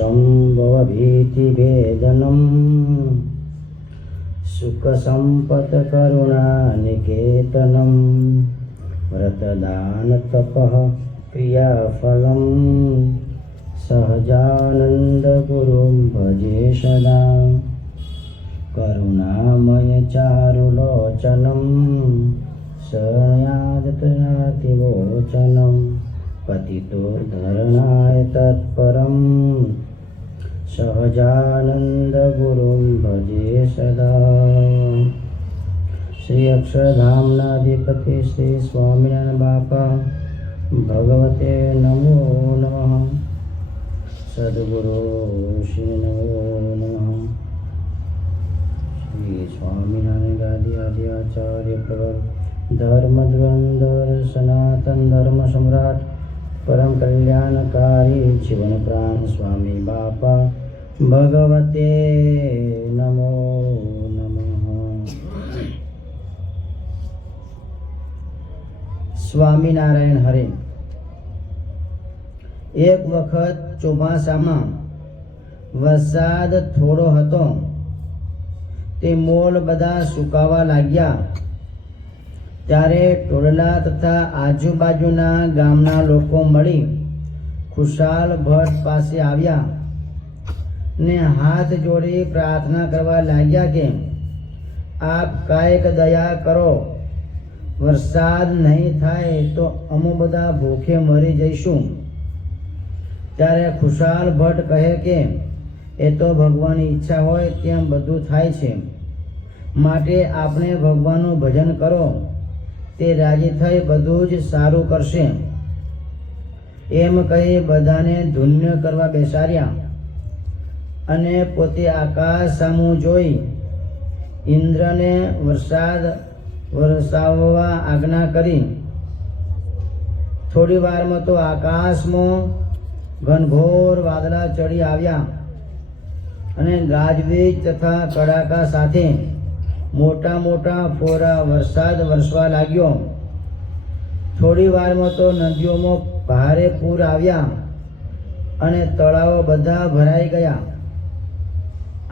संभवभीतिभेदनं सुखसम्पत्करुणानिकेतनं व्रतदानतपः क्रियाफलं सहजानन्दगुरुं भजे सदा करुणामयचारुलोचनं शरणागतनातिवोचनं पतितोद्धरणाय तत्परं सहजानन्दगुरुं भजे सदा। श्री अक्षरधामनाधिपति श्री स्वामिनारायण बापा भगवते नमो नमः। सद्गुरु श्री नमो नमः। श्री स्वामिनारायण गादी आदि आचार्य प्रवर धर्म धुरंधर सनातन धर्म सम्राट परम कल्याणकारी जीवन प्राण स्वामी बापा भगवते नमो नमः। स्वामीनारायण हरे। एक वखत ચોમાસામાં વરસાદ થોડો હતો તે મોલ બધા સુકાવા લાગ્યા ત્યારે ટોળલા તથા આજુબાજુના ગામના લોકો મળી ખુશાલ ભટ્ટ પાસે આવ્યા ને હાથ જોડી પ્રાર્થના કરવા લાગ્યા કે આપ કાંઈક દયા કરો, વરસાદ નહીં થાય તો અમો બધા ભૂખે મરી જઈશું। ત્યારે ખુશાલ ભટ્ટ કહે કે એ તો ભગવાનની ઈચ્છા હોય તેમ બધું થાય છે, માટે આપણે ભગવાનનું ભજન કરો, તે રાજી થઈ બધું જ સારું કરશે। એમ કહી બધાને ધુન્ય કરવા બેસાડ્યા અને પોતે આકાશ સામું જોઈ ઇન્દ્રને વરસાદ વરસાવવા આજ્ઞા કરી। થોડી વારમાં તો આકાશમાં ઘનઘોર વાદળા ચડી આવ્યા અને ગાજવીજ તથા કડાકા સાથે મોટા મોટા ફોરા વરસાદ વરસવા લાગ્યો। થોડી વારમાં તો નદીઓમાં ભારે પૂર આવ્યા અને તળાવો બધા ભરાઈ ગયા।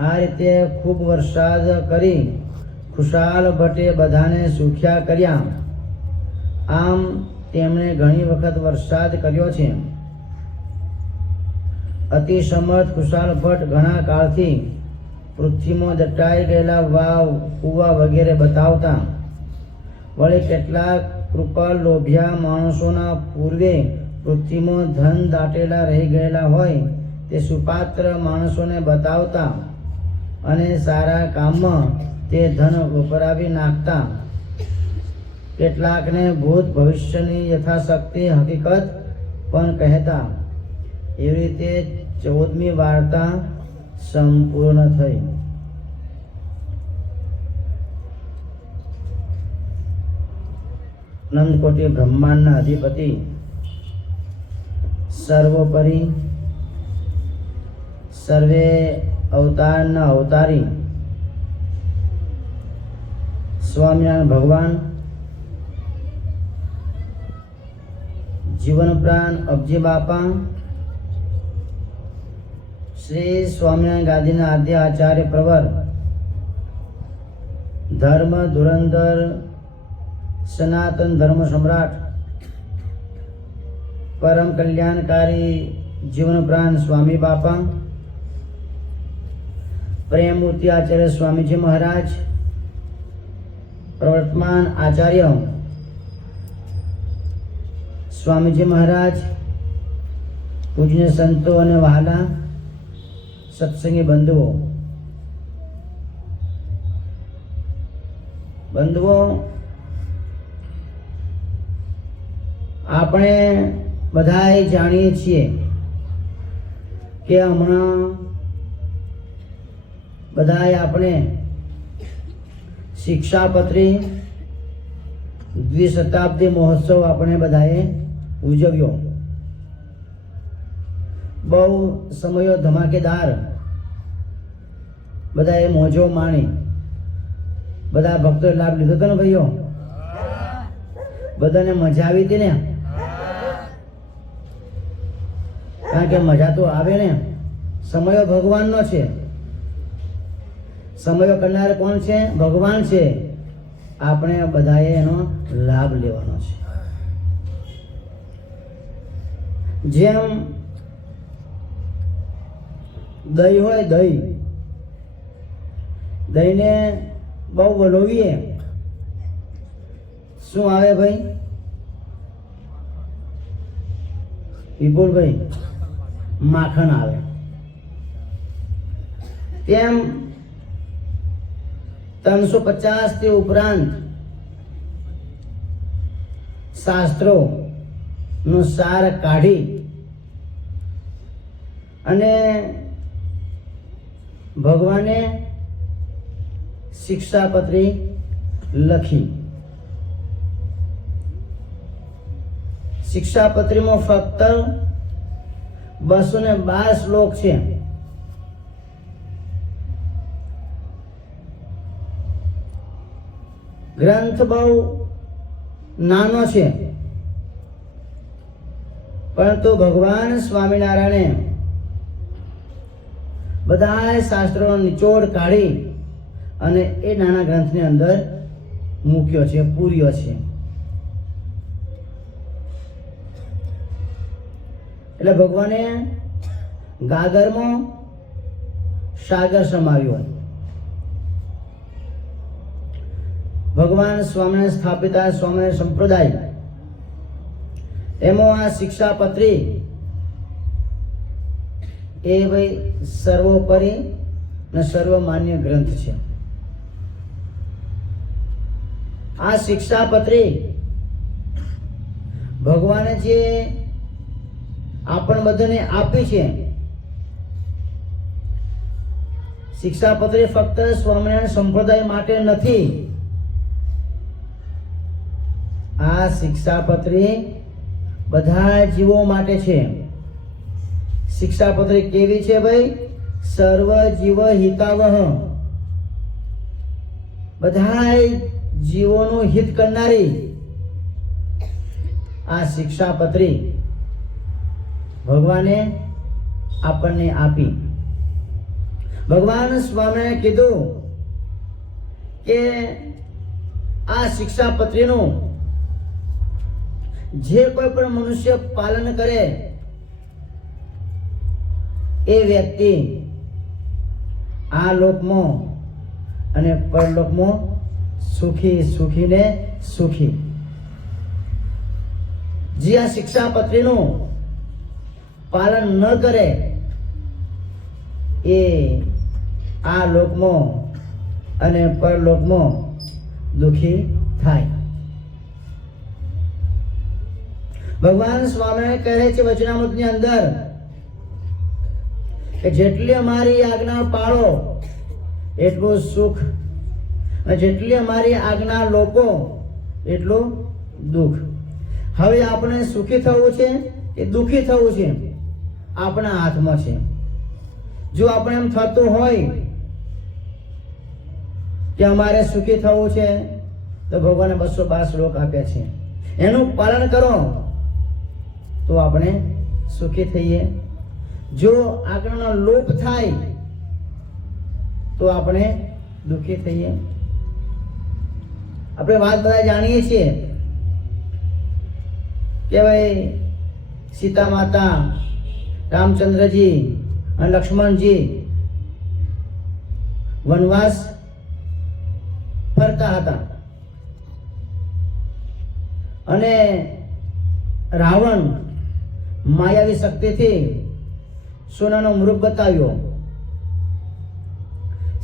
આ રીતે ખૂબ વરસાદ કરી ખુશાલ ભટ્ટે બધાને સુખ્યા કર્યા। આમ તેમણે ઘણી વખત વરસાદ કર્યો છે। અતિ સમર્થ ખુશાલ ભટ્ટ ઘણા કાળથી પૃથ્વીમાં દટાઈ ગયેલા વાવ કૂવા વગેરે બતાવતા। વળી કેટલાક કૃપાળ લોભિયા માણસોના પૂર્વે પૃથ્વીમાં ધન દાટેલા રહી ગયેલા હોય તે સુપાત્ર માણસોને બતાવતા અને સારા કામમાં તે ધન વપરાવી નાખતા। કેટલાકને ભૂત ભવિષ્યની યથાશક્તિ હકીકત પણ કહેતા। એવી રીતે 14મી વાર્તા સંપૂર્ણ થઈ। નંદકોટી બ્રહ્માંડના અધિપતિ સર્વોપરી સર્વે અવતારના અવતારી સ્વામિનારાયણ ભગવાન જીવન પ્રાણ અબજી બાપા શ્રી સ્વામિનારાયણ ગાદીના આદ્ય આચાર્ય પ્રવર ધર્મ ધુરંધર સનાતન ધર્મ સમ્રાટ પરમ કલ્યાણકારી જીવન પ્રાણ સ્વામી બાપા પ્રેમમૂર્તિ આચાર્ય સ્વામીજી મહારાજ પ્રવર્તમાન આચાર્ય સ્વામીજી મહારાજ પૂજ્ય સંતો અને વહાલા સત્સંગી બંધુઓ આપણે બધાએ જાણીએ છીએ કે હમણાં બધાએ આપણે શિક્ષાપત્રી દ્વિશતાબ્દી મહોત્સવ આપણે બધાએ ઉજવ્યો। બહુ સમયો ધમાકેદાર બધાએ મોજો માણી। બધા ભક્તોએ લાભ લીધો હતો ને ભાઈઓ? બધાને મજા આવી હતી ને? કારણ કે મજા તો આવે ને સમયો ભગવાનનો છે. સમયો કરનાર કોણ છે? ભગવાન છે. આપણે બધાએ એનો લાભ લેવાનો છે. જેમ દહીં હોય, દહીંને બહુ વલોવીએ, શું આવે ભાઈ? વિપુલભાઈ, માખણ આવે. તેમ 350 થી ઉપરાંત શાસ્ત્રો નો સાર કાઢી અને ભગવાને શિક્ષાપત્રી લખી. શિક્ષાપત્રીમાં ફક્ત 212 શ્લોક છે. ગ્રંથ બહુ નાનો છે, પરંતુ ભગવાન સ્વામિનારાયણે બધા શાસ્ત્રોનો નિચોડ કાઢી અને એ નાના ગ્રંથની અંદર મૂક્યો છે, પૂર્યો છે. એટલે ભગવાને ગાગરમાં સાગર સમાવ્યો. ભગવાન સ્વામિનારાયણ સ્થાપિતા સ્વામિનારાયણ સંપ્રદાય એમાં આ શિક્ષાપત્રી એ ભાઈ સર્વોપરી અને સર્વમાન્ય ગ્રંથ છે. આ શિક્ષાપત્રી ભગવાને જે આપણ બધાને આપી છે, શિક્ષાપત્રી ફક્ત સ્વામિનારાયણ સંપ્રદાય માટે નથી. આ શિક્ષાપત્રી બધા જીવો માટે છે. શિક્ષાપત્રી કેવી છે ભાઈ? સર્વ જીવ હિતાવહ, બધા જીવોનું હિત કરનારી આ શિક્ષાપત્રી ભગવાને આપણને આપી. ભગવાન સ્વામીએ કીધું કે આ શિક્ષાપત્રીનું જે કોઈ પણ મનુષ્ય પાલન કરે એ વ્યક્તિ આ લોકમાં અને પરલોકમાં સુખી ને સુખી. જે આ શિક્ષાપત્રીનું પાલન ન કરે એ આ લોકમાં અને પરલોકમાં દુખી થાય. ભગવાન સ્વામી કહે છે વચનામૃતની અંદર કે જેટલી અમારી આજ્ઞા પાળો એટલું સુખ, અને જેટલી અમારી આજ્ઞા લોકો એટલું દુઃખ. હવે આપણે સુખી થવું છે કે દુઃખી થવું છે આપણા હાથમાં છે. જો આપણે એમ થતું હોય કે અમારે સુખી થવું છે તો ભગવાને 212 શ્લોક આપ્યા છે, એનું પાલન કરો તો આપણે સુખી થઈએ. જો આજ્ઞાનો લોપ થાય તો આપણે દુઃખી થઈએ. આપણે વાત બધા જાણીએ છીએ કે ભાઈ સીતા માતા, રામચંદ્રજી અને લક્ષ્મણજી વનવાસ ફરતા હતા અને રાવણ માયાવી શક્તિથી સોનાનો મૃગ બતાવ્યો.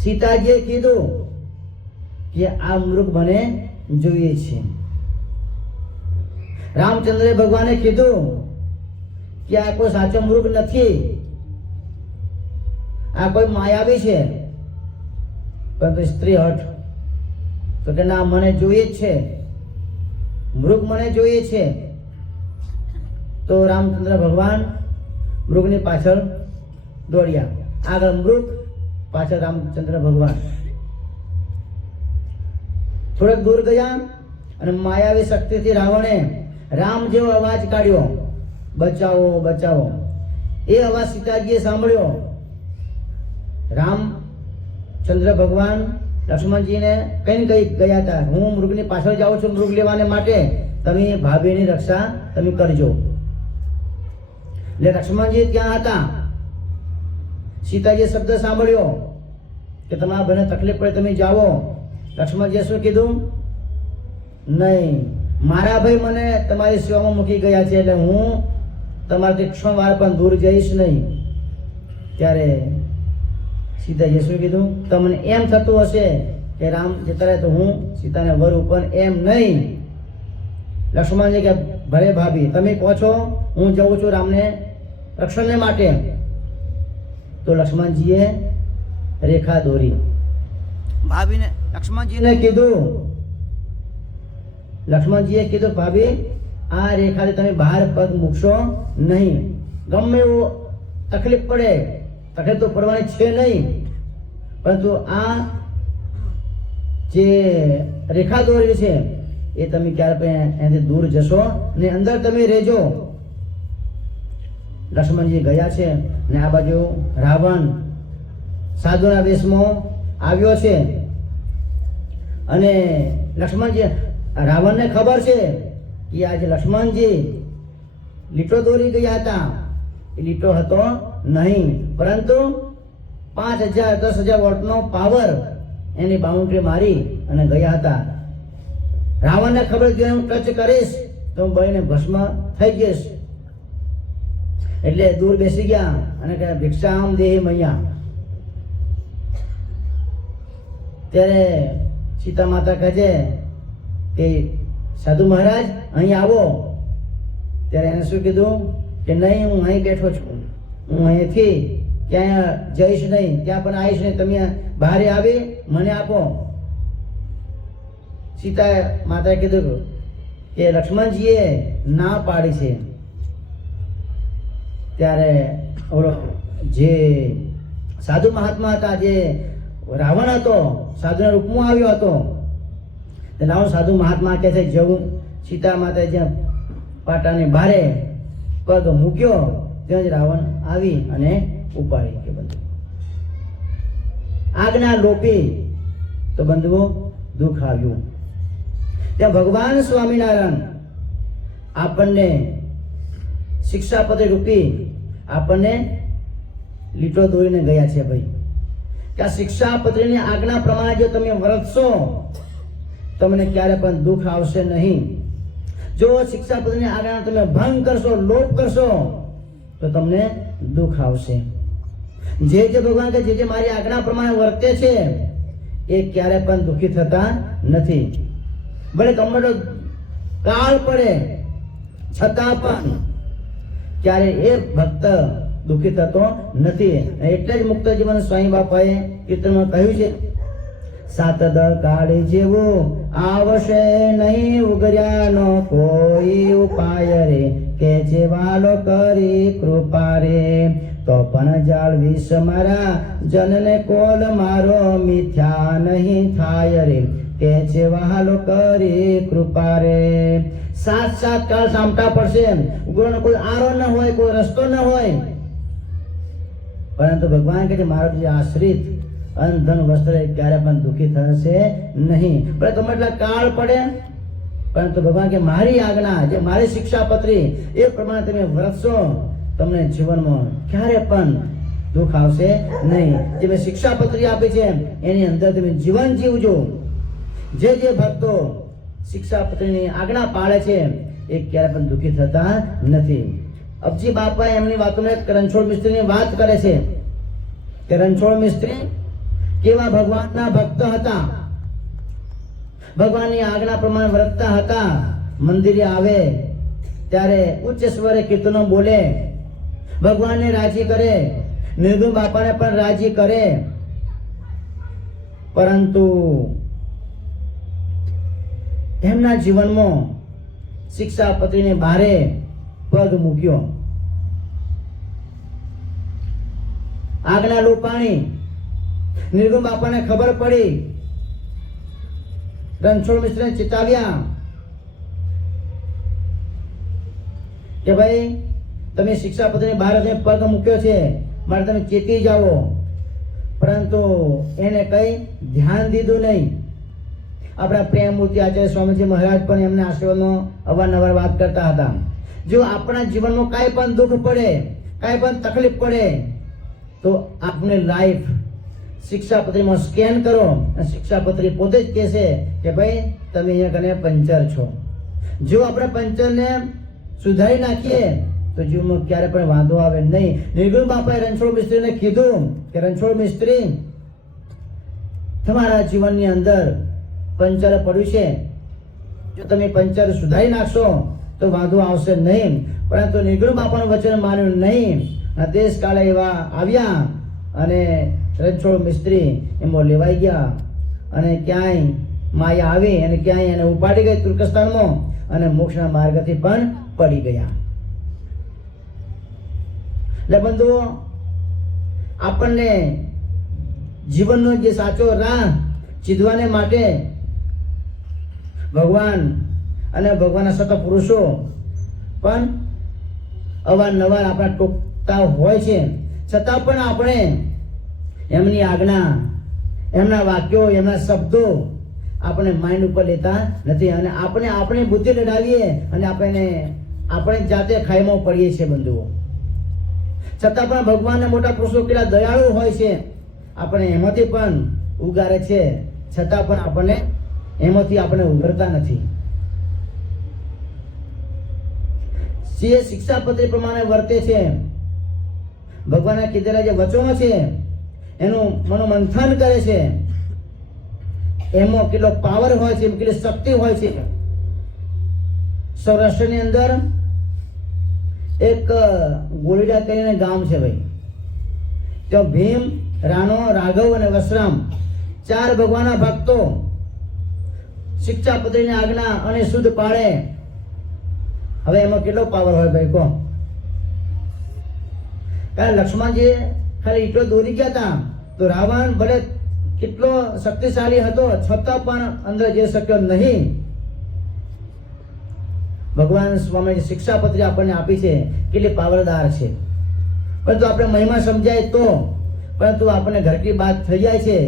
સીતાજીએ કીધું કે આ મૃગ મને જોઈએ છે. રામચંદ્રે ભગવાને કીધું કે આ કોઈ સાચો મૃગ નથી, આ કોઈ માયાવી છે. પરંતુ સ્ત્રી હઠ તો કે ના, મને જોઈએ જ છે, મૃગ મને જોઈએ છે. તો રામચંદ્ર ભગવાન મૃગની પાછળ દોડ્યા. આગળ મૃગ, પાછળ રામચંદ્ર ભગવાન. થોડેક દૂર ગયા અને માયાવી શક્તિથી રાવણે રામ જેવો અવાજ કાઢ્યો, બચાવો બચાવો. એ અવાજ સીતાજીએ સાંભળ્યો રામચંદ્ર ભગવાન લક્ષ્મણજીને કઈ ને કઈ ગયા હતા, હું મૃગની પાછળ જાઉં છું મૃગ લેવાને માટે, તમે ભાભીની રક્ષા તમે કરજો. એટલે લક્ષ્મણજી ત્યાં હતા. સીતાજીએ શબ્દ સાંભળ્યો કે તમારા ભાઈને તકલીફ પડે, તમે જાઓ. લક્ષ્મણજીએ શું કીધું? નહીં, મારા ભાઈ મને તમારી સેવામાં મૂકી ગયા છે, એટલે હું તમારાથી ક્ષણવાર પણ દૂર જઈશ નહીં. ત્યારે સીતાજીએ શું કીધું? તમને એમ થતું હશે કે રામ જતા રહે તો હું સીતાને વરું, પણ એમ નહીં. લક્ષ્મણજી કે ભલે ભાભી, તમે કહો છો, હું જઉં છું રામને રક્ષણને માટે. તો લક્ષ્મણજીએ રેખા દોરી. ભાભીને લક્ષ્મણજીને કીધું, ભાભી આ રેખાથી તમે બહાર પગ મૂકશો નહીં. ગમે એવું તકલીફ પડે, તકલીફ તો પડવાની છે નહીં, પરંતુ આ જે રેખા દોરેલી છે એ તમે ક્યારે પણ એનાથી દૂર જશો ને અંદર તમે રહેજો. લક્ષ્મણજી ગયા છે ને આ બાજુ રાવણ સાધુના વેશમાં આવ્યો છે. અને લક્ષ્મણજી, રાવણને ખબર છે કે આજે લક્ષ્મણજી લીટો દોરી ગયા હતા. એ લીટો હતો નહીં, પરંતુ 5000 10,000 વોટનો પાવર એની બાઉન્ડ્રી મારી અને ગયા હતા. રાવણને ખબર કે હું ટચ કરીશ તો હું બળીને ભસ્મ થઈ જઈશ. એટલે દૂર બેસી ગયા અને કહે ભિક્ષામ દેહી મૈયા. ત્યારે સીતા માતા કહે છે કે સાધુ મહારાજ અહીં આવો. ત્યારે એને શું કીધું કે નહીં, હું અહીં બેઠો છું, હું અહીંથી ક્યાંય જઈશ નહીં, ત્યાં પણ આવીશ નહીં, તમે બહાર આવી મને આપો. સીતા માતાએ કીધું કે લક્ષ્મણજીએ ના પાડી છે. ત્યારે ઓલો જે સાધુ મહાત્મા હતા, જે રાવણ હતો, સાધુના રૂપમાં આવ્યો હતો, રાવણ સાધુ મહાત્મા કહે છે જવું. સીતા માતાએ જ્યાં પાટાની બારે પગ મૂક્યો ત્યાં જ રાવણ આવી અને ઉપાડી કે બંધુ આજ્ઞા લોપી. તો બંધુઓ દુઃખ આવ્યું. ત્યાં ભગવાન સ્વામિનારાયણ આપણને શિક્ષાપત્રી રૂપી આપણને લીટો દોરીને ગયા છે ભાઈ, કે આ શિક્ષાપત્રીની આજ્ઞા પ્રમાણે જો તમે વર્તશો તમને ક્યારે પણ દુઃખ આવશે નહીં. જો શિક્ષાપત્રીની આજ્ઞા તમે ભંગ કરશો, લોપ કરશો તો તમને દુઃખ આવશે. જે ભગવાન કે જે મારી આજ્ઞા પ્રમાણે વર્તે છે એ ક્યારે પણ દુઃખી થતા નથી. ભલે ગમે તો કાળ પડે છતાં પણ ક્યારે એ ભક્ત દુઃખી થતો નથી. એટલે જ મુક્ત જીવન સ્વામી બાપાએ કીર્તનમાં કહ્યું છે, સાતદ કાળી જેવું આવશે નહીં ઉગર્યાનો કોઈ ઉપાય રે, કે જે વાલો કરી કૃપા રે, તો પણ જાળવીશ મારા જનને કોલ મારો મિથ્યા નહીં થાય રે, કે જે વાલો કરી કૃપા રે. 7 કાળ સામટા પડશે, ઉગરનો કોઈ આરો ન હોય, કોઈ રસ્તો ન હોય, પરંતુ ભગવાન કહે છે મારો જે આશ્રિત અન્ન ધન વસ્ત્ર ક્યારે પણ દુઃખી થશે નહીં. પણ ગમે એટલા કાળ પડે, પરંતુ ભગવાન કે મારી આજ્ઞા, જે મારી શિક્ષાપત્રી એ પ્રમાણે તમે વર્તશો તમને જીવનમાં ક્યારે પણ દુઃખ આવશે નહીં. જે મેં શિક્ષાપત્રી આપી છે એની અંદર તમે જીવન જીવજો. જે ભક્તો શિક્ષાપત્રીની આજ્ઞા પાળે છે એ ક્યારે પણ દુઃખી થતા નથી. અબજી બાપા એમની વાતોને રણછોડ મિસ્ત્રીની વાત કરે છે કે રણછોડ મિસ્ત્રી કેવા ભગવાનના ભક્ત હતા, ભગવાનની આજ્ઞા પ્રમાણે વર્તતા હતા. મંદિરે આવે ત્યારે ઉચ્ચ સ્વરે કીર્તનો બોલે, ભગવાનને રાજી કરે, નિર્ગુણ બાપાને પણ રાજી કરે. પરંતુ એમના જીવનમાં શિક્ષાપત્રીને બારે પગ મૂક્યો, આજ્ઞા લોપાણી. નિર્ગુણ બાપાને ખબર પડી, રણછોડ મિશ્રને ચેતાવ્યા કે ભાઈ તમે શિક્ષાપત્રીની બહાર પગ મૂક્યો છે, મારે તમે ચેતી જાઓ. પરંતુ એને કઈ ધ્યાન દીધું નહીં. આપણા પ્રેમમૂર્તિ આચાર્ય સ્વામીજી મહારાજ પણ એમના આશીર્વાદનો અવારનવાર વાત કરતા હતા. જો આપણા જીવનમાં કાંઈ પણ દુઃખ પડે, કાંઈ પણ તકલીફ પડે, તો આપની લાઈફ શિક્ષાપત્રીમાં સ્કેન કરો અને શિક્ષાપત્રી પોતે જ કહેશે કે ભાઈ તમે અહીંયા કને પંચર છો. જો આપણે પંચરને સુધારી નાખીએ તો જીવનમાં ક્યારે પણ વાંધો આવે નહીં. નિર્ગુણ બાપાએ રણછોડ મિસ્ત્રીને કીધું કે રણછોડ મિસ્ત્રી, તમારા જીવનની અંદર પંચર પડ્યું છે, જો તમે પંચર સુધારી નાખશો તો વાંધો આવશે નહીં. પરંતુ નિર્ગુણ બાપાનું વચન માન્યું નહીં. દેશ કાળે એવા આવ્યા અને રણછોડ મિસ્ત્રી એમાં લેવાઈ ગયા અને ક્યાંય માયા આવી અને ક્યાંય એને ઉપાડી ગઈ તુર્કસ્તાનમાં અને મોક્ષના માર્ગથી પણ પડી ગયા. એટલે બંધુઓ, આપણને જીવનનો જે સાચો રાહ ચીધવાને માટે ભગવાન અને ભગવાનના સત પુરુષો પણ અવારનવાર આપણા ટોકતા હોય છે, છતાં પણ આપણે એમની આજ્ઞા, એમના વાક્યો, એમના શબ્દો આપણે માઇન્ડ ઉપર લેતા નથી અને આપણે આપણી બુદ્ધિ લડાવીએ અને આપણે જાતે ખાઈમાં પડીએ છીએ બંધુઓ. છતાં પણ ભગવાનના મોટા પુરુષો કેટલા દયાળુ હોય છે, આપણે એમાંથી પણ ઉગારે છે, છતાં પણ આપણે એમાંથી આપણે ઉઘરતા નથી. જે શિક્ષાપત્રી પ્રમાણે વર્તે છે, ભગવાનના કીધેલા જે વચનો છે એનું મનોમંથન કરે છે, એમાં કેટલો પાવર હોય છે, કેટલી શક્તિ હોય છે. સૌરાષ્ટ્રની અંદર એક ગોળીડા કરીને ગામ છે ભાઈ, ત્યાં ભીમ, રાણો, રાઘવ અને વસરામ 4 ભગવાનના ભક્તો શિક્ષાપત્રીની આજ્ઞા અને શુદ્ધ પાડે. હવે એમાં કેટલો પાવર હોય ભાઈ કહો? કારણ લક્ષ્મણજી ખાલી ઈટો દોરી ગયા હતા તો રાવણ ભલે કેટલો શક્તિશાળી હતો છતાં પણ અંદર જઈ શક્યો નહીં. ભગવાન સ્વામી શિક્ષાપત્રી આપણને આપી છે, કેટલી પાવરદાર છે. પરંતુ આપણે મહિમા સમજાય તો, પરંતુ આપણે ઘર કી બાત થઈ જાય છે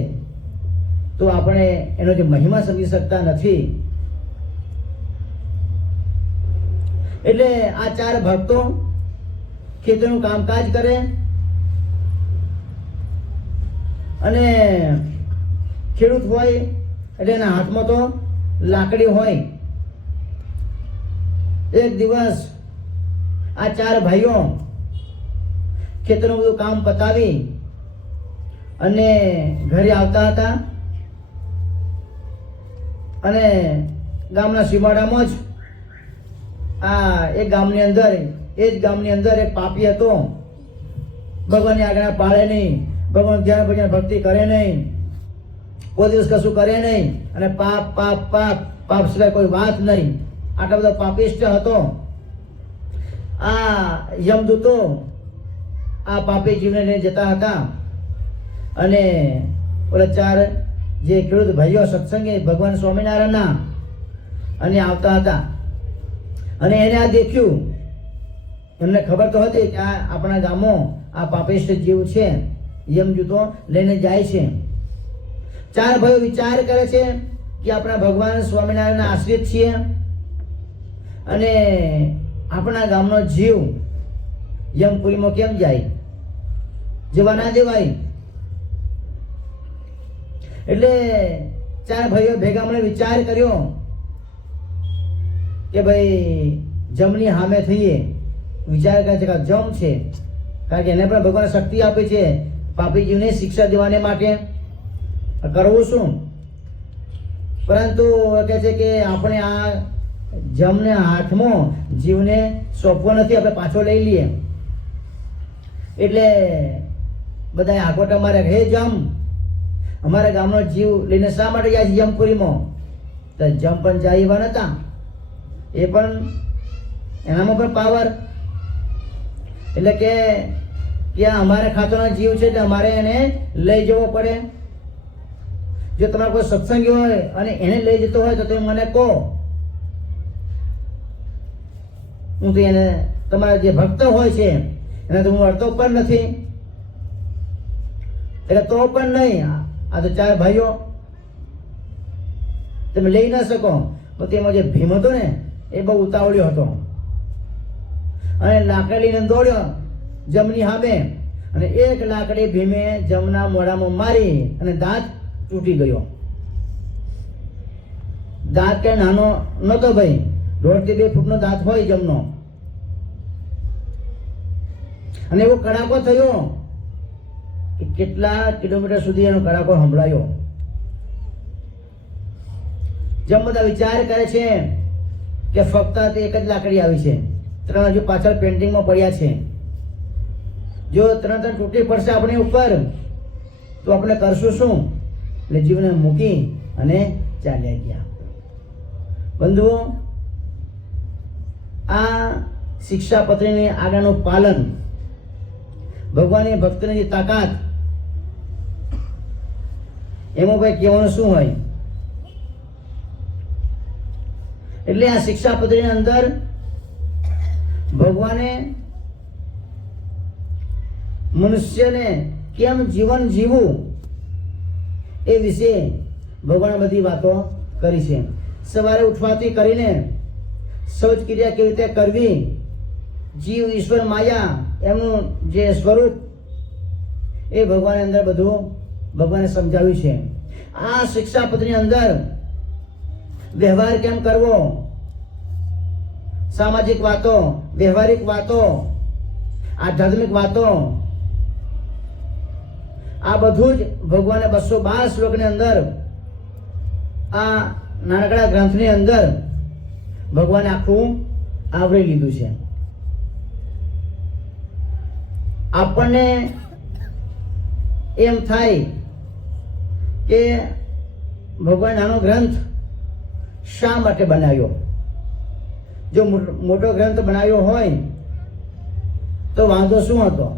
તો આપણે એનો જે મહિમા સમજી શકતા નથી. એટલે આ 4 ભક્તો ખેતરનું કામકાજ કરે અને ખેડૂત હોય એટલે એના હાથમાં તો લાકડી હોય. એક દિવસ આ 4 ભાઈઓ ખેતરનું બધું કામ પતાવી અને ઘરે આવતા હતા અને ગામના સીમાડામાં જ એક ગામની અંદર એક પાપી હતો. ભગવાનની આજ્ઞા પાળે નહીં, ભગવાન ધ્યાન ભજન ભક્તિ કરે નહીં, કોઈ દિવસ કશું કરે નહીં અને પાપ પાપ પાપ પાપ સિવાય કોઈ વાત નહીં. આટલો બધો પાપિષ્ટ હતો. આ યમદૂતો આ પાપી જીવને લઈને જતા હતા અને ઓલા 4 જે ખેડૂત ભાઈઓ સત્સંગી ભગવાન સ્વામિનારાયણના અને આવતા હતા અને એને આ દેખ્યું. એમને ખબર તો હતી કે આ આપણા ગામમાં આ પાપિષ્ટ જીવ છે, યમદૂતો લઈને જાય છે. 4 ભાઈઓ વિચાર કરે છે કે આપણા ભગવાન સ્વામિનારાયણના આશ્રિત છીએ અને આપણા ગામનો જીવ યમપુરીમાં કેમ જાય, જવા ના દેવાય. એટલે 4 ભાઈઓ ભેગા મને વિચાર કર્યો કે ભાઈ જમની સામે થઈએ. વિચાર કરે છે કે જમ છે, કારણ કે એને પણ ભગવાને શક્તિ આપી છે પાપી જીવને શિક્ષા દેવાને માટે. કરવું શું? પરંતુ કહે છે કે આપણે આ જમને હાથમાં જીવને સોંપવો નથી, આપણે પાછો લઈ લઈએ. એટલે બધા આગોટા મારે, હે જમ, અમારા ગામનો જીવ લઈને શા માટે જાય છે યમપુરીમાં? તો જમ પણ જાય એવા નતા, એ પણ એનામાં પણ પાવર. એટલે કે અમારે ખાતોનો જીવ છે એટલે અમારે એને લઈ જવો પડે. જો તમારે કોઈ સત્સંગી હોય અને એને લઈ જતો હોય તો તમે મને કહો, હું તો એને, તમારા જે ભક્ત હોય છે એને તો હું અડતો પણ નથી. એટલે તો પણ નહીં, આ તો 4 ભાઈઓ, તમે લઈ ના શકો. તો તેમાં જે ભીમ હતો ને એ બહુ ઉતાવળ્યો હતો અને લાકડી લઈને દોડ્યો જમની સામે, અને એક લાકડી ભીમે જમના મોઢામાં મારી અને દાંત તૂટી ગયો. દાંત કે નાનો નતો ભાઈ, 1.5 થી 2 ફૂટનો દાંત હોય જમનો. અને એવો કડાકો થયો કે કેટલા કિલોમીટર સુધી એનો કડાકો સંભળાયો. જેમ બધા વિચાર કરે છે કે ફક્ત તે એક જ લાકડી આવી છે, 3 હજુ પાછળ પેન્ટિંગમાં પડ્યા છે. જો 3 તૂટી પડશે આપણી ઉપર તો આપણે કરશું શું? એટલે જીવને મૂકી અને ચાલ્યા ગયા. બંધુઓ, આ શિક્ષાપત્રીની આજ્ઞાનું પાલન, ભગવાનની ભક્તિની જે તાકાત, એમાં ભાઈ કહેવાનું શું હોય? એટલે આ શિક્ષાપત્રીની અંદર ભગવાને મનુષ્યને કેમ જીવન જીવવું એ વિશે ભગવાને બધી વાતો કરી છે. સવારે ઉઠવાથી કરીને શૌચ ક્રિયા કેવી રીતે કરવી, જીવ ઈશ્વર માયા એમનું જે સ્વરૂપ એ ભગવાને અંદર બધું ભગવાને સમજાવ્યું છે. આ શિક્ષાપત્રીની અંદર વ્યવહાર કેમ કરવો, સામાજિક વાતો, વ્યવહારિક વાતો, આધ્યાત્મિક વાતો, આ બધું જ ભગવાને 212 શ્લોકની અંદર, આ નાનકડા ગ્રંથની અંદર ભગવાને આખું આવરી લીધું છે. આપણને એમ થાય કે ભગવાન આનો ગ્રંથ શા માટે બનાવ્યો? જો મોટો ગ્રંથ બનાવ્યો હોય તો વાંધો શું હતો?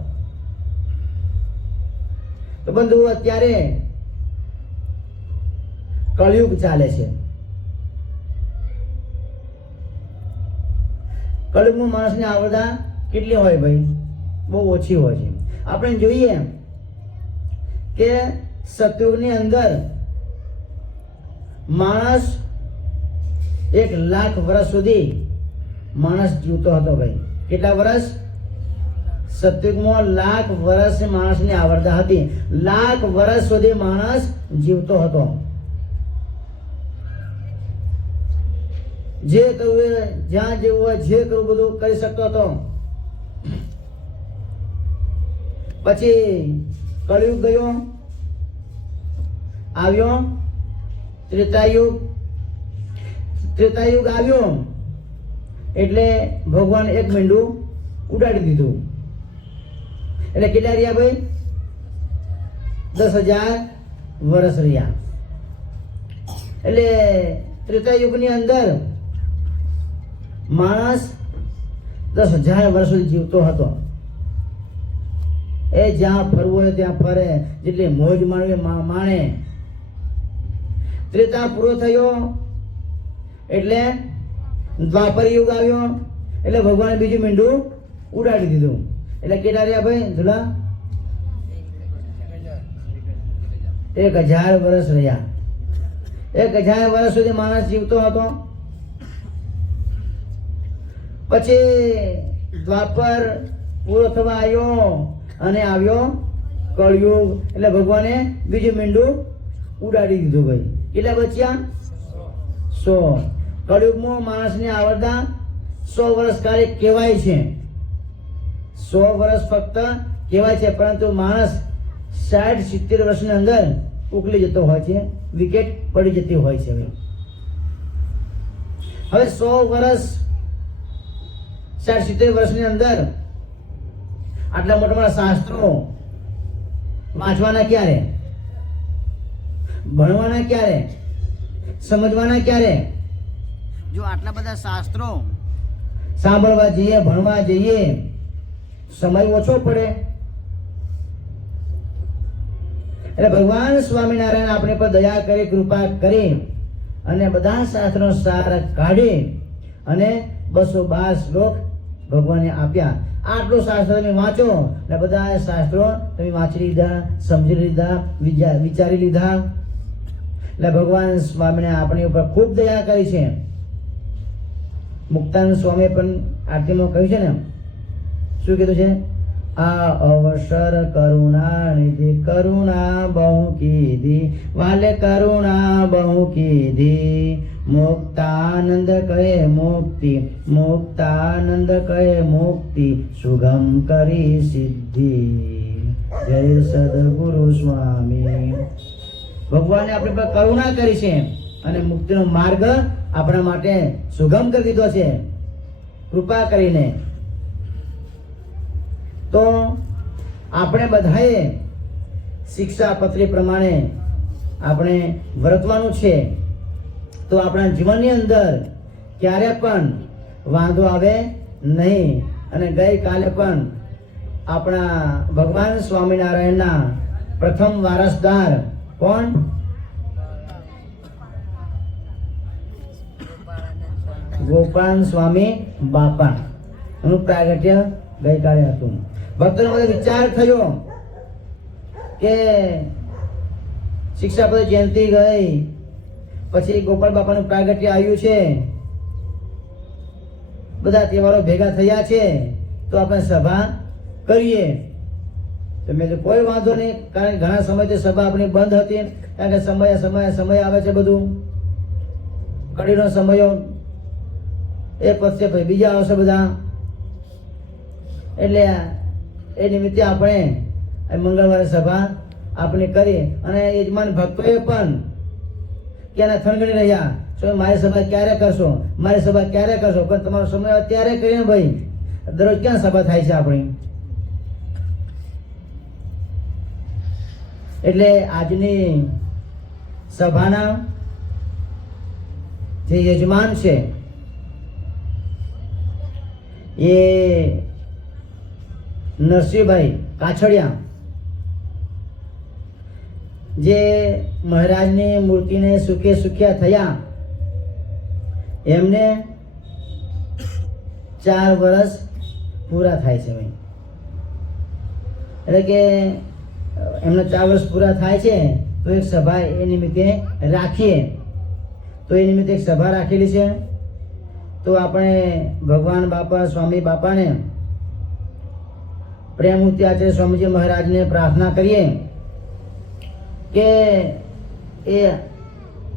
તો બંધુ, અત્યારે કળિયુગ ચાલે છે. કળિયુગમાં માણસની આવરદા કેટલી હોય ભાઈ? બહુ ઓછી હોય છે. આપણે જોઈએ કે સતયુગની અંદર માણસ 1,00,000 વર્ષ સુધી માણસ જીવતો હતો ભાઈ. કેટલા વર્ષ? સતયુગમાં 1,00,000 વર્ષ માણસની આવરદા હતી. 1,00,000 વર્ષ સુધી માણસ જીવતો હતો. જે કરવું, જ્યાં જેવું હોય, જે કરવું બધું કરી શકતો હતો. પછી કળિયુગ ગયો, આવ્યો ત્રેતાયુગ. ત્રેતાયુગ આવ્યો એટલે ભગવાન એક મીંડું ઉડાડી દીધું. એટલે કેટલા રહ્યા ભાઈ? 10,000 વર્ષ રહ્યા. એટલે ત્રેતાયુગની અંદર માણસ 10,000 વર્ષ સુધી જીવતો હતો. એ જ્યાં ફરવું હોય ત્યાં ફરે, જેટલી મોજ માણવી માણે. ત્રેતા પૂરો થયો એટલે દ્વાપર યુગ આવ્યો એટલે ભગવાને બીજું મીંડું ઉડાડી દીધું. એટલે કેટલા રહ્યા ભાઈ ધુલા? 1,000 વર્ષ રહ્યા. 1,000 વર્ષ સુધી માણસ જીવતો હતો. પછી દ્વાપર પૂરો થવા આવ્યો અને આવ્યો કળિયુગ. એટલે ભગવાને બીજું મીંડું ઉડાડી દીધું ભાઈ. કેટલા બચ્યા? 100. કળિયુગમાં માણસની આવરદા 100 વર્ષ કાલે કહેવાય છે. 100 વર્ષ ફક્ત કહેવાય છે, પરંતુ માણસ 60-70 વર્ષની અંદર ઉકલી જતો હોય છે, વિકેટ પડી જતી હોય છે. હવે 100 વર્ષ 60-70 વર્ષની અંદર આટલા મોટા મોટા શાસ્ત્રો વાંચવાના ક્યારે? ભણવાના ક્યારે? સમજવાના ક્યારે? જો આટલા બધા શાસ્ત્રો સાંભળવા જઈએ, ભણવા જઈએ, સમય ઓછો પડે. એટલે ભગવાન સ્વામિનારાયણ આપણે પર દયા કરી, કૃપા કરી અને બધા શાસ્ત્રોનો સાર કાઢી અને 212 શ્લોક ભગવાને આપ્યા. આટલું શાસ્ત્ર તમે વાંચો ને બધા શાસ્ત્રો તમે વાંચી લીધા, સમજી લીધા, વિચારી લીધા. એટલે ભગવાન સ્વામીને આપણી ઉપર ખૂબ દયા કરી છે. મુક્તાનંદ સ્વામીએ પણ આરતીમાં કહ્યું છે ને, શું કીધું છે? આ અવસર કરુણા નિધિ, કરુણા બહુ કીધી, વાલે કરુણા બહુ કીધી. મુક્તાનંદ કહે મુક્તિ, મુક્તાનંદ કહે મુક્તિ, સુગમ કરી સિદ્ધિ. જય સદગુરુ સ્વામી. ભગવાને આપણી પર કરુણા કરી છે અને મુક્તિનો માર્ગ આપણા માટે સુગમ કરી દીધો છે કૃપા કરીને. તો આપણે બધાએ શિક્ષાપત્રી પ્રમાણે આપણે વર્તવાનું છે. તો આપણા જીવનની અંદર ક્યારે પણ વાંધો આવે નહીં. અને ગઈકાલે પણ આપણા ભગવાન સ્વામિનારાયણના પ્રથમ વારસદાર કોણ? ગોપાલ સ્વામી બાપા એનું પ્રાગટ્ય ગઈકાલે હતું. ભક્તોનો બધો વિચાર થયો કે શિક્ષાપત્રી જયંતિ ગઈ પછી ગોપાલ બાપાનું પ્રાગટ્ય આવ્યું છે, બધા તહેવારો ભેગા થયા છે, તો આપણે સભા કરીએ. તો મેં કોઈ વાંધો નહીં, કારણ કે ઘણા સમયથી સભા આપણી બંધ હતી, કારણ કે સમય આવે છે, બધું કડીનો સમયો એ પછી પછી બીજા આવશે બધા. એટલે એ નિમિત્તે આપણે મંગળવારે સભા આપણે કરી. અને યજમાન ભક્તોએ પણ ક્યાંના થણગણી રહ્યા, સ્વામી મારી સભા ક્યારે કરશો, મારી સભા ક્યારે કરશો? પણ તમારો સમય અત્યારે કરીને ભાઈ, દરરોજ ક્યાં સભા થાય છે આપણી? એટલે આજની સભાના જે યજમાન છે એ નરસિંહભાઈ કાછડિયા, જે મહારાજની મૂર્તિને સુખે સુખ્યા થયા, એમને 4 વર્ષ પૂરા થાય છે ભાઈ. એટલે કે એમને 4 વર્ષ પૂરા થાય છે, તો એક સભા એ નિમિત્તે રાખીએ. તો એ નિમિત્તે એક સભા રાખેલી છે. તો આપણે ભગવાન બાપા સ્વામી બાપાને પ્રેમમૂર્તિ આચાર્ય સ્વામીજી મહારાજને પ્રાર્થના કરીએ કે એ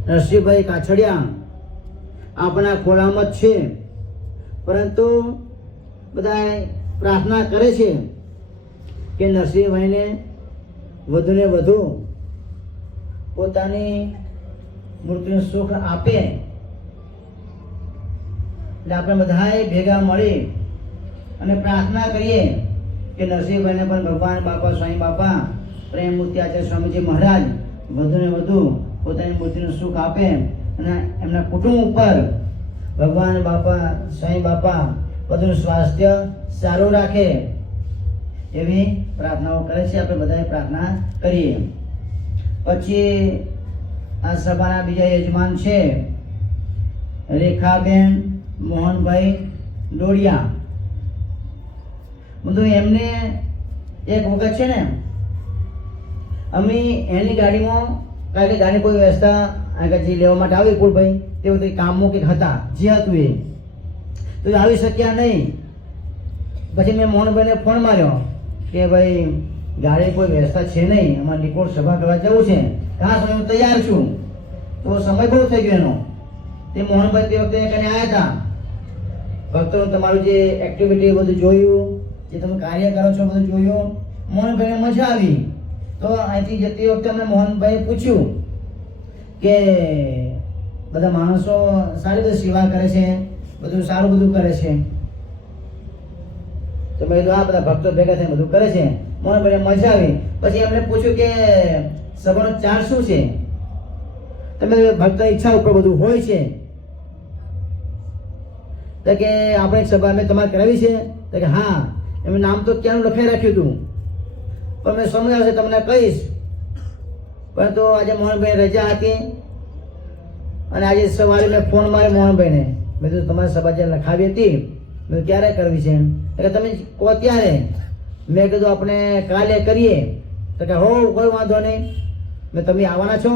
નરસિંહભાઈ કાછડિયા આપણા ખોળામાં જ છે, પરંતુ બધા પ્રાર્થના કરે છે કે નરસિંહભાઈને વધુને વધુ પોતાની મૂર્તિનું સુખ આપે. એટલે આપણે બધાએ ભેગા મળી અને પ્રાર્થના કરીએ કે નરસિંહભાઈને પણ ભગવાન બાપા સ્વામી બાપા પ્રેમમૂર્તિ આચાર્ય સ્વામીજી મહારાજ વધુને વધુ પોતાની મૂર્તિનું સુખ આપે અને એમના કુટુંબ ઉપર ભગવાન બાપા સ્વામી બાપા બધું સ્વાસ્થ્ય સારું રાખે, એવી પ્રાર્થનાઓ કરે છે. આપણે બધાએ પ્રાર્થના કરીએ. પછી આ સભાના બીજા યજમાન છે રેખાબેન મોહનભાઈ ડોડિયા. બધું એમને એક વખત છે ને અમે એની ગાડીમાં, કારણ કે ગાડી કોઈ વ્યવસ્થા આગળ લેવા માટે આવી કુલભાઈ, તે વખતે કામમાં કંઈક હતા, જે હતું એ તો આવી શક્યા નહીં. પછી મેં મોહનભાઈને ફોન માર્યો કે ભાઈ ગાડી કોઈ વ્યવસ્થા છે નહીં, અમારે રિપોર્ટ સભા કરવા જવું છે. હા સમય હું તૈયાર છું. તો સમય બહુ થઈ ગયો એનો. તે મોહનભાઈ તે વખતે કને આવ્યા હતા. ભક્તો તમારું જે એક્ટિવિટી બધું જોયું, જે તમે કાર્ય કરો છો બધું જોયું, મોહનભાઈને મજા આવી. તો અહીંથી જતી વખતે અમને મોહનભાઈએ પૂછ્યું કે બધા માણસો સારી બધી સેવા કરે છે, બધું સારું બધું કરે છે. તો મેં કીધું આ બધા ભક્તો ભેગા થઈને બધું કરે છે. મોહનભાઈને મજા આવી. પછી એમને પૂછ્યું કે સભાનો ચાર્જ શું છે? તમે ભક્ત ઈચ્છા ઉપર બધું હોય છે. તો કે આપણે એક સભા મેં તમારે કરાવી છે? તો કે હા. એમનું નામ તો ક્યાંનું લખાઈ રાખ્યું હતું, પણ મેં સમય આવશે તમને કહીશ. પરંતુ આજે મોહનભાઈ રજા હતી અને આજે સવારે મેં ફોન માર્યો મોહનભાઈને. મેં કીધું તમારી સભા જે લખાવી હતી, મેં કીધું, ક્યારે કરવી છે? તો કે તમે કહો ત્યારે. મેં કીધું આપણે કાલે કરીએ. તો કે હો, કોઈ વાંધો નહીં. મેં તમે આવવાના છો?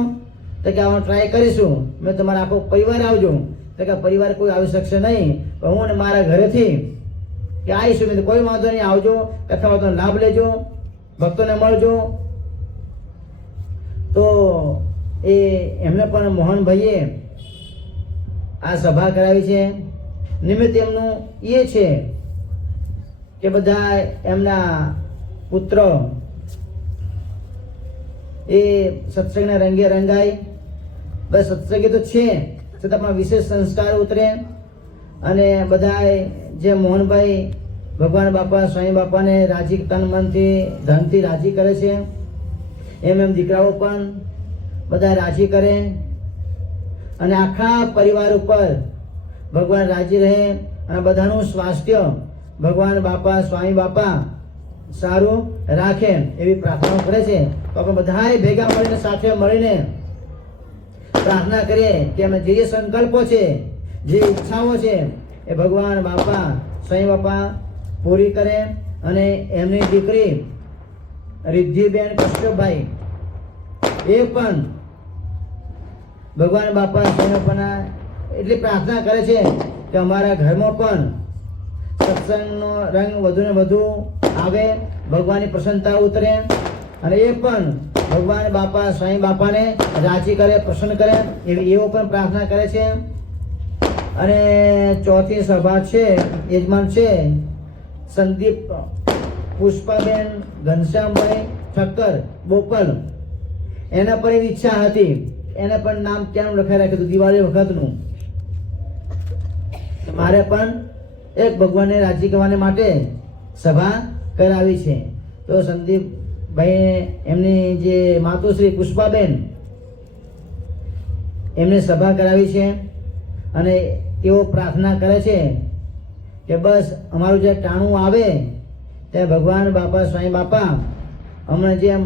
તો કે આવવાનું ટ્રાય કરીશું. મેં તમારા આખો પરિવાર આવજો. તો કે પરિવાર કોઈ આવી શકશે નહીં, પણ હું ને મારા ઘરેથી કે આવીશું. મેં કોઈ વાંધો નહીં, આવજો, કથા વાતોનો લાભ લેજો, ભક્તોને મળજો. તો એમને પણ મોહનભાઈએ આ સભા કરાવી છે. નિમિત્ત એમનું એ છે કે બધા એમના પુત્ર એ સત્સંગના રંગે રંગાય. બસ સત્સંગી તો છે, છતાં પણ વિશેષ સંસ્કાર ઉતરે. અને બધા જે મોહનભાઈ ભગવાન બાપા સ્વામી બાપાને રાજી તન મનથી ધનથી રાજી કરે છે, એમ દીકરાઓ પણ બધા રાજી કરે. અને આખા પરિવાર ઉપર ભગવાન રાજી રહે અને બધાનું સ્વાસ્થ્ય ભગવાન બાપા સ્વામી બાપા સારું રાખે એવી પ્રાર્થના કરે છે. તો આપણે બધાએ ભેગા મળીને સાથે મળીને પ્રાર્થના કરીએ કે અમે જે સંકલ્પો છે, જે ઈચ્છાઓ છે, એ ભગવાન બાપા સ્વામી બાપા પૂરી કરે. અને એમની દીકરી રિદ્ધિબેન કશ્યપભાઈ એ પણ ભગવાન બાપા સ્વામી બાપાના એટલી પ્રાર્થના કરે છે કે અમારા ઘરમાં પણ સત્સંગનો રંગ વધુ ને વધુ આવે, ભગવાનની પ્રસન્નતા ઉતરે. અને એ પણ ભગવાન બાપા સ્વામી બાપાને રાજી કરે, પ્રસન્ન કરે એવો પણ પ્રાર્થના કરે છે. અને ચોથી સભા છે, યજમાન છે સંદીપ પુષ્પાબેન ઘનશ્યામભાઈ ઠક્કર બોપલ. એના પર એવી ઈચ્છા હતી, એને પણ નામ ક્યાંનું લખાઈ રાખ્યું હતું દિવાળી વખતનું. મારે પણ એક ભગવાનને રાજી કરવાને માટે સભા કરાવી છે. તો સંદીપભાઈ એમની જે માતુશ્રી પુષ્પાબેન એમને સભા કરાવી છે. અને તેઓ પ્રાર્થના કરે છે કે બસ અમારું જે ટાણું આવે ત્યાં ભગવાન બાપા સ્વામી બાપા અમને જેમ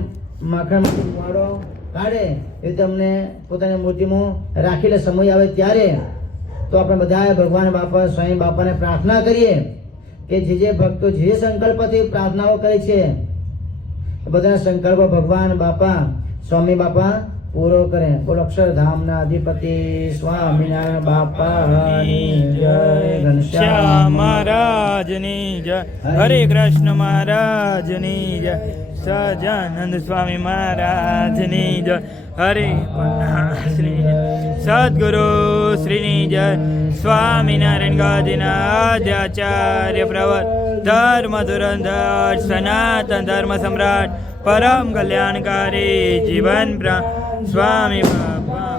માખણમાંથી વાળો કાઢે એ તમને પોતાની મૂર્તિમાં રાખીને સમય આવે ત્યારે તો આપણે બધાએ ભગવાન બાપા સ્વામી બાપાને પ્રાર્થના કરીએ કે જે ભક્તો જે સંકલ્પથી પ્રાર્થનાઓ કરી છે બધા સંકલ્પો ભગવાન બાપા સ્વામી બાપા પૂરો કરે. બોલો અક્ષરધામના અધિપતિ સ્વામિનારાયણ બાપાની જય, ઘનશ્યામ મહારાજની જય, હરે કૃષ્ણ મહારાજની જય, સહજાનંદ સ્વામી મહારાજની જય, હરે શ્રી સદગુરુ શ્રીની જય, સ્વામિનારાયણ ગાદીના આદ્યાચાર્ય પ્રવર ધર્મ ધુરંધર સનાતન ધર્મ સમ્રાટ પરમ કલ્યાણકારી જીવન સ્વામી બાપા